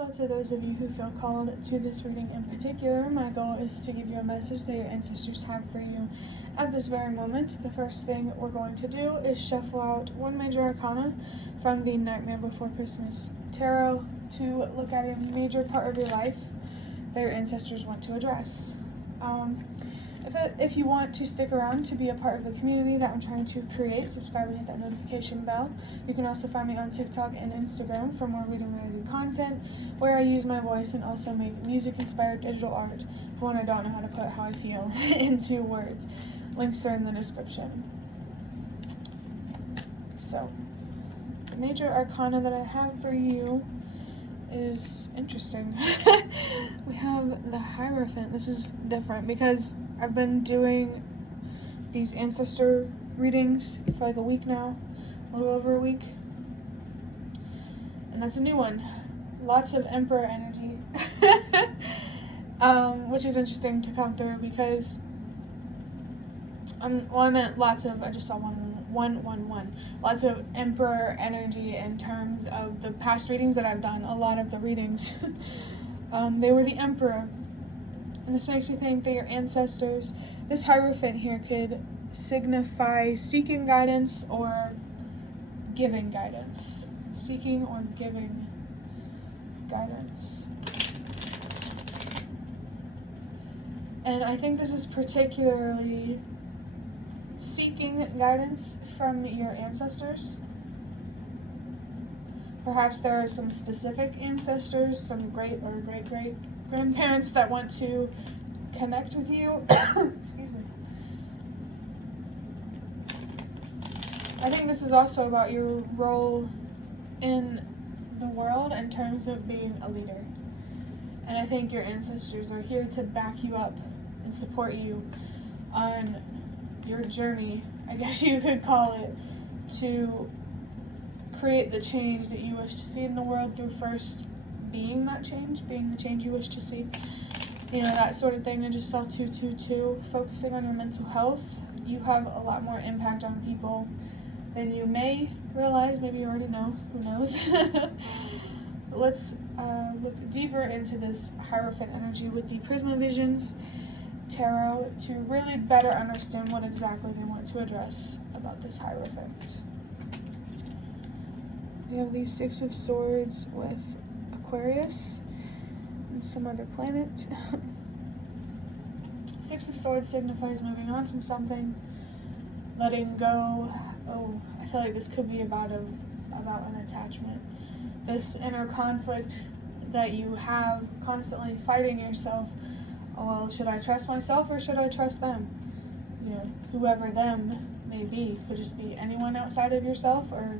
Hello to those of you who feel called to this reading in particular. My goal is to give you a message that your ancestors have for you at this very moment. The first thing we're going to do is shuffle out one major arcana from the Nightmare Before Christmas Tarot to look at a major part of your life that your ancestors want to address. If you want to stick around to be a part of the community that I'm trying to create, subscribe and hit that notification bell. You can also find me on TikTok and Instagram for more reading-related content, where I use my voice and also make music-inspired digital art for when I don't know how to put how I feel into words. Links are in the description. So, the major arcana that I have for you is interesting. We have the Hierophant. This is different because I've been doing these ancestor readings for like a week now, a little over a week. And that's a new one. Lots of Emperor energy. Which is interesting to come through because I meant lots of, I just saw one. Lots of Emperor energy in terms of the past readings that I've done. A lot of the readings, they were the Emperor. And this makes me think that your ancestors, this Hierophant here could signify seeking guidance or giving guidance. Seeking or giving guidance. And I think this is particularly seeking guidance from your ancestors. Perhaps there are some specific ancestors, some great or great grandparents that want to connect with you. Excuse me. I think this is also about your role in the world in terms of being a leader. And I think your ancestors are here to back you up and support you on your journey, I guess you could call it, to create the change that you wish to see in the world through first being that change, being the change you wish to see. You know, that sort of thing. I just saw 222, focusing on your mental health. You have a lot more impact on people than you may realize. Maybe you already know. Who knows? Let's look deeper into this Hierophant energy with the Prisma Visions Tarot to really better understand what exactly they want to address about this Hierophant. We have the Six of Swords with Aquarius and some other planet. Six of Swords signifies moving on from something, letting go. Oh, I feel like this could be about an attachment. This inner conflict that you have, constantly fighting yourself. Oh, well, should I trust myself or should I trust them? You know, whoever them may be. Could just be anyone outside of yourself or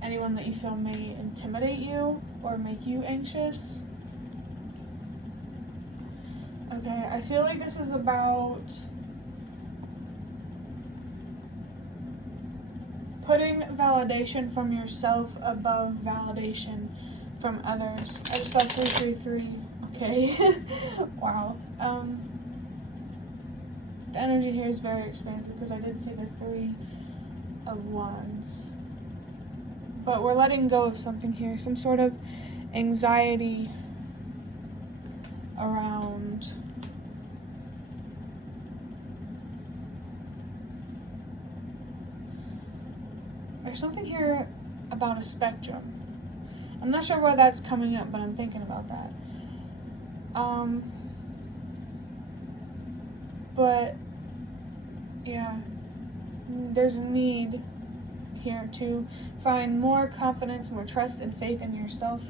anyone that you feel may intimidate you or make you anxious. Okay, I feel like this is about putting validation from yourself above validation from others. I just saw 333. Okay. Wow. The energy here is very expansive because I did see the Three of Wands. But we're letting go of something here, some sort of anxiety around there's something here about a spectrum. I'm not sure why that's coming up, but I'm thinking about that. But yeah, there's a need here to find more confidence, more trust and faith in yourself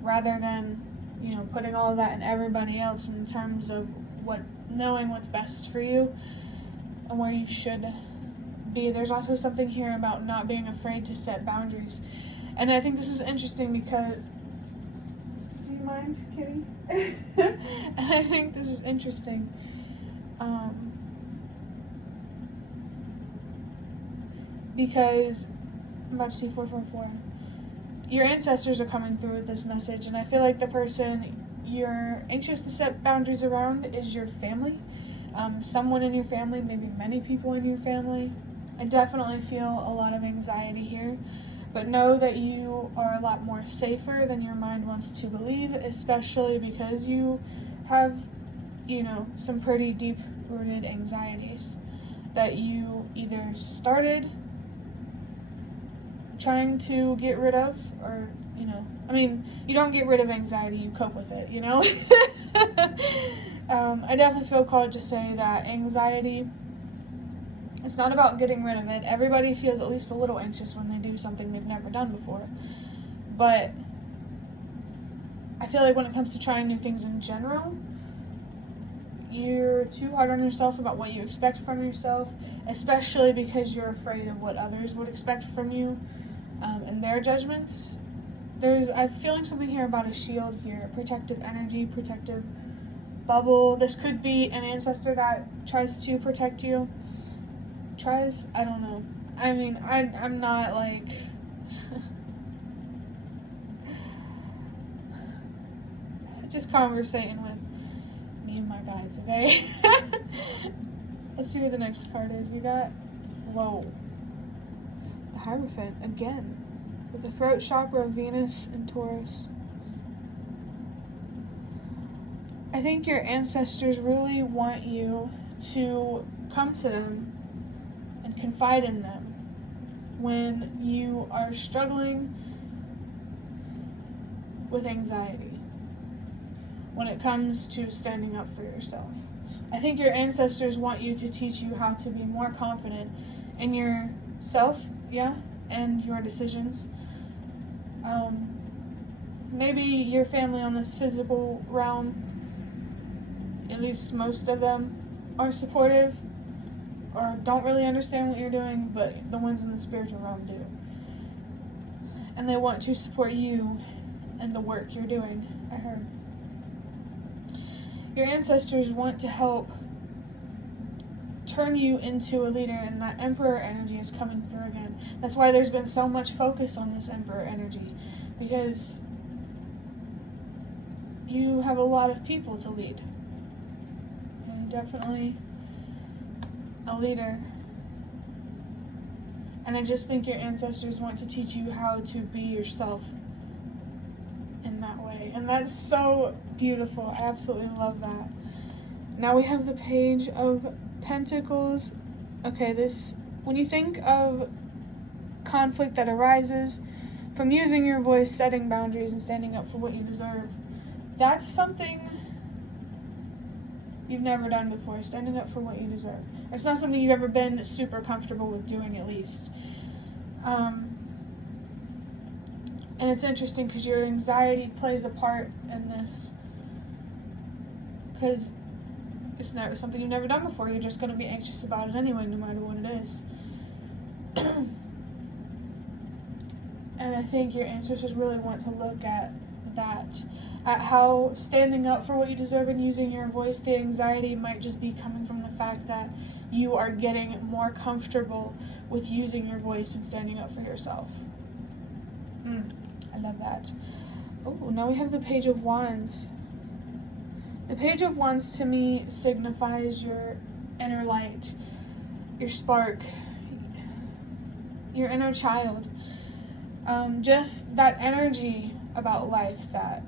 rather than, you know, putting all of that in everybody else in terms of knowing what's best for you and where you should be. There's also something here about not being afraid to set boundaries. And I think this is interesting because, do you mind, Kitty? And I think this is interesting. Because Much C444, your ancestors are coming through with this message, and I feel like the person you're anxious to set boundaries around is your family. Someone in your family, maybe many people in your family. I definitely feel a lot of anxiety here But know that you are a lot more safer than your mind wants to believe, especially because you have, some pretty deep-rooted anxieties that you either started trying to get rid of, or, you don't get rid of anxiety, you cope with it, I definitely feel called to say that anxiety, it's not about getting rid of it. Everybody feels at least a little anxious when they do something they've never done before. But I feel like when it comes to trying new things in general, you're too hard on yourself about what you expect from yourself, especially because you're afraid of what others would expect from you, and their judgments. I'm feeling something here about a shield here, protective energy, protective bubble. This could be an ancestor that tries to protect you. I don't know. I'm not like just conversating with me and my guides, okay? Let's see what the next card is. We got, whoa, the Hierophant again, with the throat chakra, Venus, and Taurus. I think your ancestors really want you to come to them and confide in them when you are struggling with anxiety, when it comes to standing up for yourself. I think your ancestors want you to teach you how to be more confident in yourself, and your decisions. Maybe your family on this physical realm, at least most of them, are supportive or don't really understand what you're doing, but the ones in the spiritual realm do. And they want to support you and the work you're doing, I heard. Your ancestors want to help turn you into a leader, and that Emperor energy is coming through again. That's why there's been so much focus on this Emperor energy, because you have a lot of people to lead. You're definitely a leader. And I just think your ancestors want to teach you how to be yourself in that way. And that's so beautiful. I absolutely love that. Now we have the Page of Pentacles. Okay, when you think of conflict that arises from using your voice, setting boundaries, and standing up for what you deserve, that's something you've never done before, standing up for what you deserve. It's not something you've ever been super comfortable with doing, at least. And it's interesting because your anxiety plays a part in this, because it's never something you've never done before. You're just going to be anxious about it anyway, no matter what it is. And I think your ancestors really want to look at that, at how standing up for what you deserve and using your voice, the anxiety might just be coming from the fact that you are getting more comfortable with using your voice and standing up for yourself. I love that. Oh, now we have the Page of Wands. The Page of Wands to me signifies your inner light, your spark, your inner child. Just that energy about life that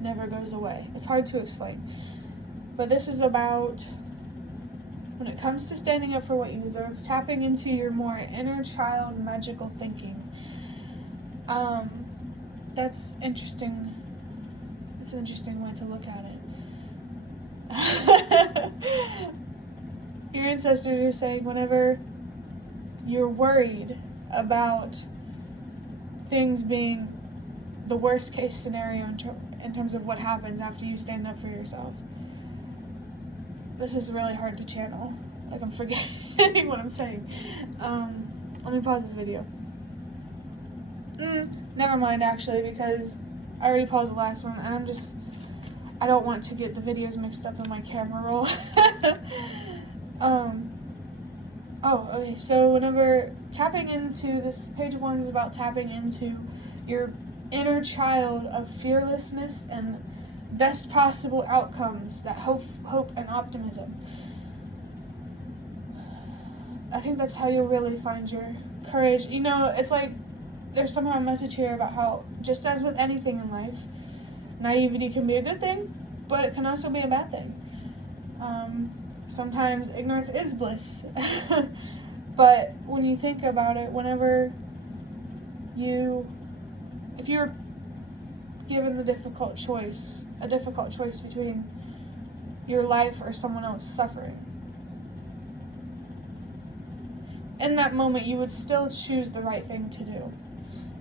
never goes away. It's hard to explain. But this is about, when it comes to standing up for what you deserve, tapping into your more inner child magical thinking. That's interesting. It's an interesting way to look at it. Your ancestors are saying whenever you're worried about things being the worst case scenario in terms of what happens after you stand up for yourself. This is really hard to channel. Like, I'm forgetting what I'm saying. Let me pause this video. Never mind, actually, because I already paused the last one, and I don't want to get the videos mixed up in my camera roll. Okay, so whenever tapping into this Page of Wands is about tapping into your inner child of fearlessness and best possible outcomes, that hope and optimism. I think that's how you'll really find your courage. It's like there's somehow a message here about how, just as with anything in life, naivety can be a good thing, but it can also be a bad thing. Sometimes ignorance is bliss. But when you think about it, if you're given a difficult choice between your life or someone else suffering, in that moment you would still choose the right thing to do.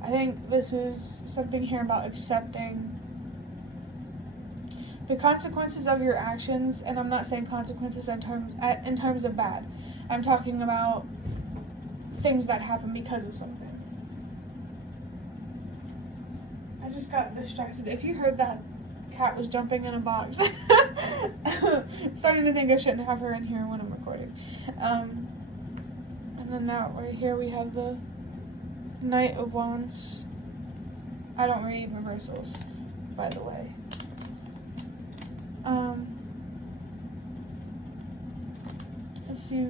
I think this is something here about accepting the consequences of your actions, and I'm not saying consequences in terms of bad. I'm talking about things that happen because of something. I just got distracted. If you heard that cat was jumping in a box, I'm starting to think I shouldn't have her in here when I'm recording. And then now right here we have the Knight of Wands. I don't read reversals, by the way. Let's see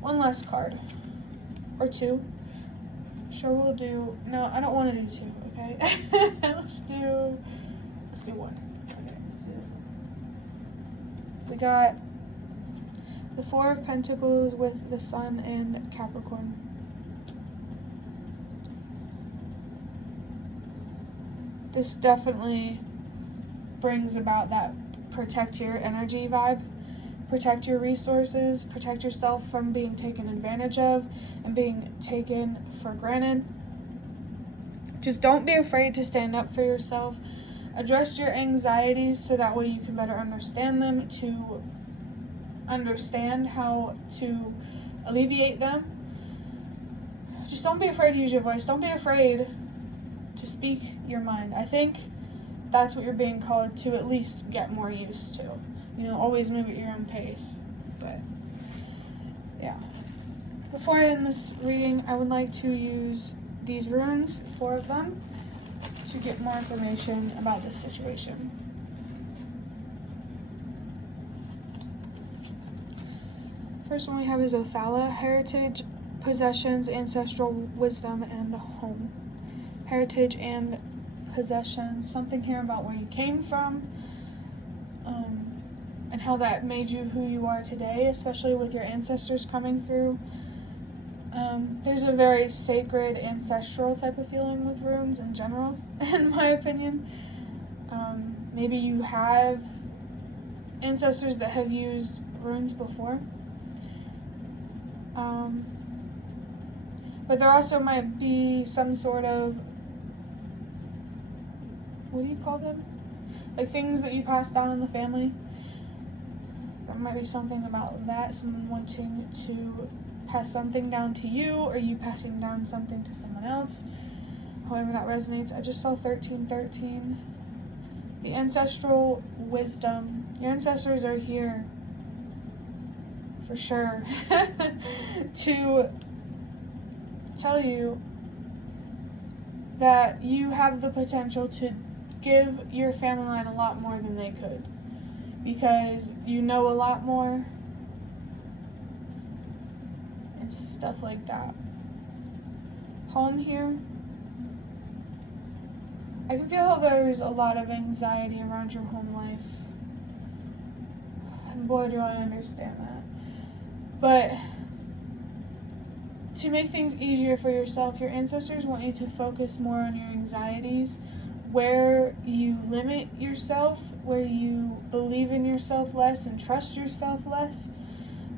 one last card. Or two. Sure, we'll do, no, I don't want to do two, okay? Let's do one. Okay, let's do this one. We got the Four of Pentacles with the Sun and Capricorn. This definitely brings about that protect your energy vibe, protect your resources, protect yourself from being taken advantage of and being taken for granted. Just don't be afraid to stand up for yourself. Address your anxieties so that way you can better understand them, to understand how to alleviate them. Just don't be afraid to use your voice. Don't be afraid to speak your mind. I think that's what you're being called to at least get more used to. Always move at your own pace. But, yeah. Before I end this reading, I would like to use these runes, 4 of them, to get more information about this situation. First one we have is Othala, heritage, possessions, ancestral wisdom, and home. Heritage and possessions, something here about where you came from, and how that made you who you are today, especially with your ancestors coming through. There's a very sacred ancestral type of feeling with runes in general, in my opinion. Maybe you have ancestors that have used runes before. But there also might be some sort of, what do you call them? Like things that you pass down in the family. There might be something about that, someone wanting to pass something down to you, or you passing down something to someone else. However that resonates. I just saw 1313. The ancestral wisdom. Your ancestors are here for sure to tell you that you have the potential to give your family line a lot more than they could, because you know a lot more and stuff like that. Home here, I can feel there's a lot of anxiety around your home life, and boy do I understand that. But to make things easier for yourself, your ancestors want you to focus more on your anxieties, where you limit yourself, where you believe in yourself less and trust yourself less.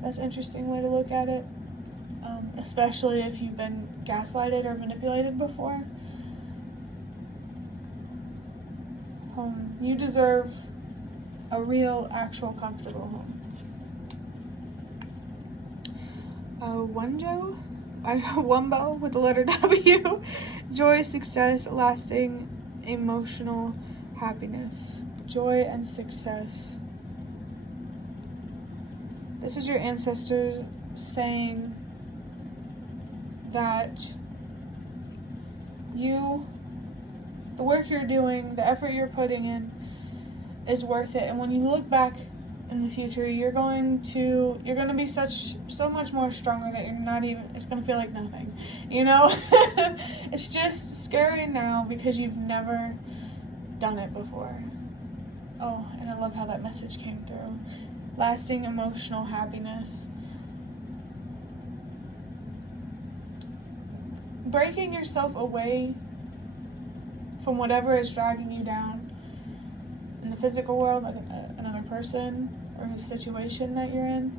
That's an interesting way to look at it, especially if you've been gaslighted or manipulated before. You deserve a real, actual, comfortable home. Wumbo with the letter W. Joy, success, lasting emotional happiness. Joy and success. This is your ancestors saying that the work you're doing, the effort you're putting in is worth it. And when you look back in the future, you're going to be so much more stronger that you're not even, it's going to feel like nothing, you know? It's just scary now because you've never done it before. Oh, and I love how that message came through. Lasting emotional happiness. Breaking yourself away from whatever is dragging you down in the physical world, like another person or a situation that you're in.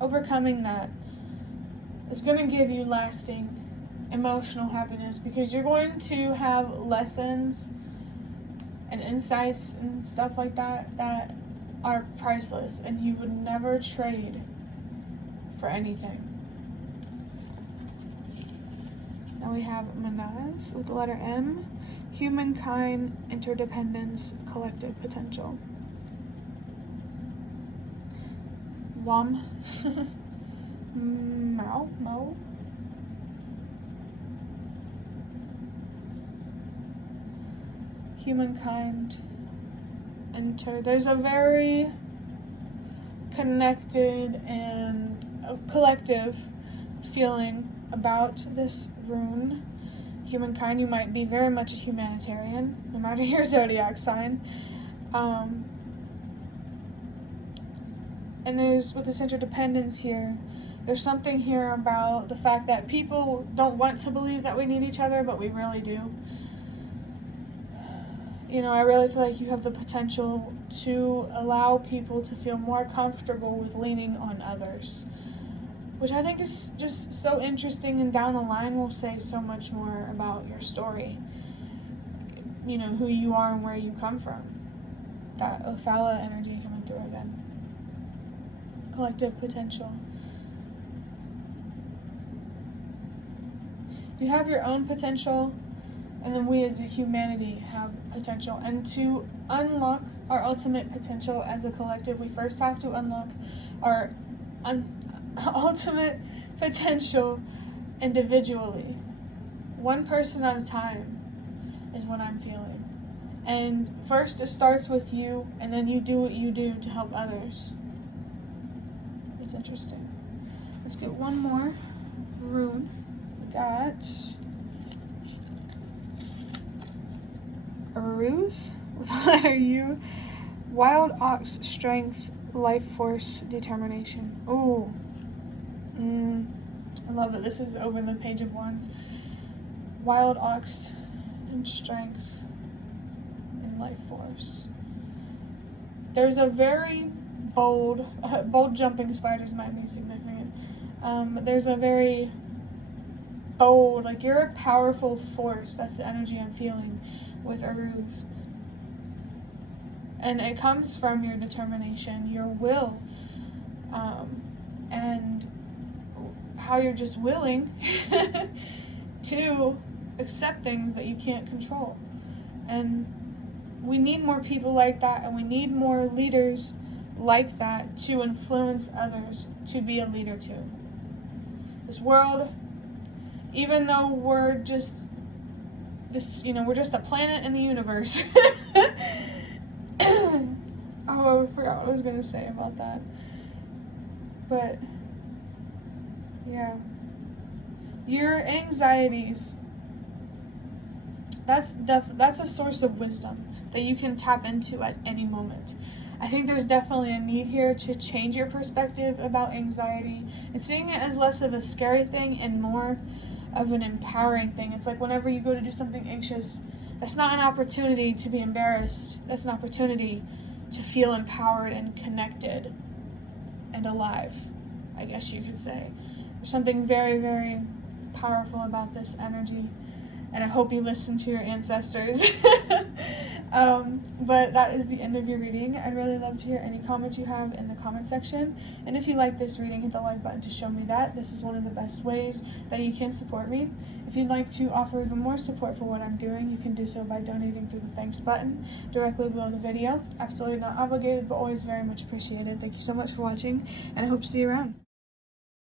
Overcoming that is going to give you lasting emotional happiness because you're going to have lessons and insights and stuff like that that are priceless and you would never trade for anything. Now we have Manaz with the letter M. Humankind, interdependence, collective potential. Wam. Mo. Humankind, there's a very connected and a collective feeling about this rune. Humankind, you might be very much a humanitarian, no matter your zodiac sign. And there's, with this interdependence here, there's something here about the fact that people don't want to believe that we need each other, but we really do. You know, I really feel like you have the potential to allow people to feel more comfortable with leaning on others, which I think is just so interesting, and down the line will say so much more about your story. You know, who you are and where you come from. That Ophala energy coming through again. Collective potential. You have your own potential, and then we as a humanity have potential. And to unlock our ultimate potential as a collective, we first have to unlock our ultimate potential individually. One person at a time is what I'm feeling. And first it starts with you, and then you do what you do to help others. It's interesting. Let's get one more rune. We got a ruse with the letter U. Wild ox, strength, life force, determination. Oh, I love that this is over the Page of Wands. Wild ox and strength and life force. There's a very bold jumping spiders might be significant. There's a very bold, like you're a powerful force. That's the energy I'm feeling with Aruz. And it comes from your determination, your will, and how you're just willing to accept things that you can't control. And we need more people like that, and we need more leaders like that to influence others to be a leader too. This world, even though we're just this, you know, we're just a planet in the universe. Oh, I forgot what I was gonna say about that. But yeah, your anxieties, that's a source of wisdom that you can tap into at any moment. I think there's definitely a need here to change your perspective about anxiety and seeing it as less of a scary thing and more of an empowering thing. It's like whenever you go to do something anxious, that's not an opportunity to be embarrassed. That's an opportunity to feel empowered and connected and alive, I guess you could say. There's something very, very powerful about this energy, and I hope you listen to your ancestors. But that is the end of your reading. I'd really love to hear any comments you have in the comment section. And if you like this reading, hit the like button to show me that. This is one of the best ways that you can support me. If you'd like to offer even more support for what I'm doing, you can do so by donating through the thanks button directly below the video. Absolutely not obligated, but always very much appreciated. Thank you so much for watching, and I hope to see you around.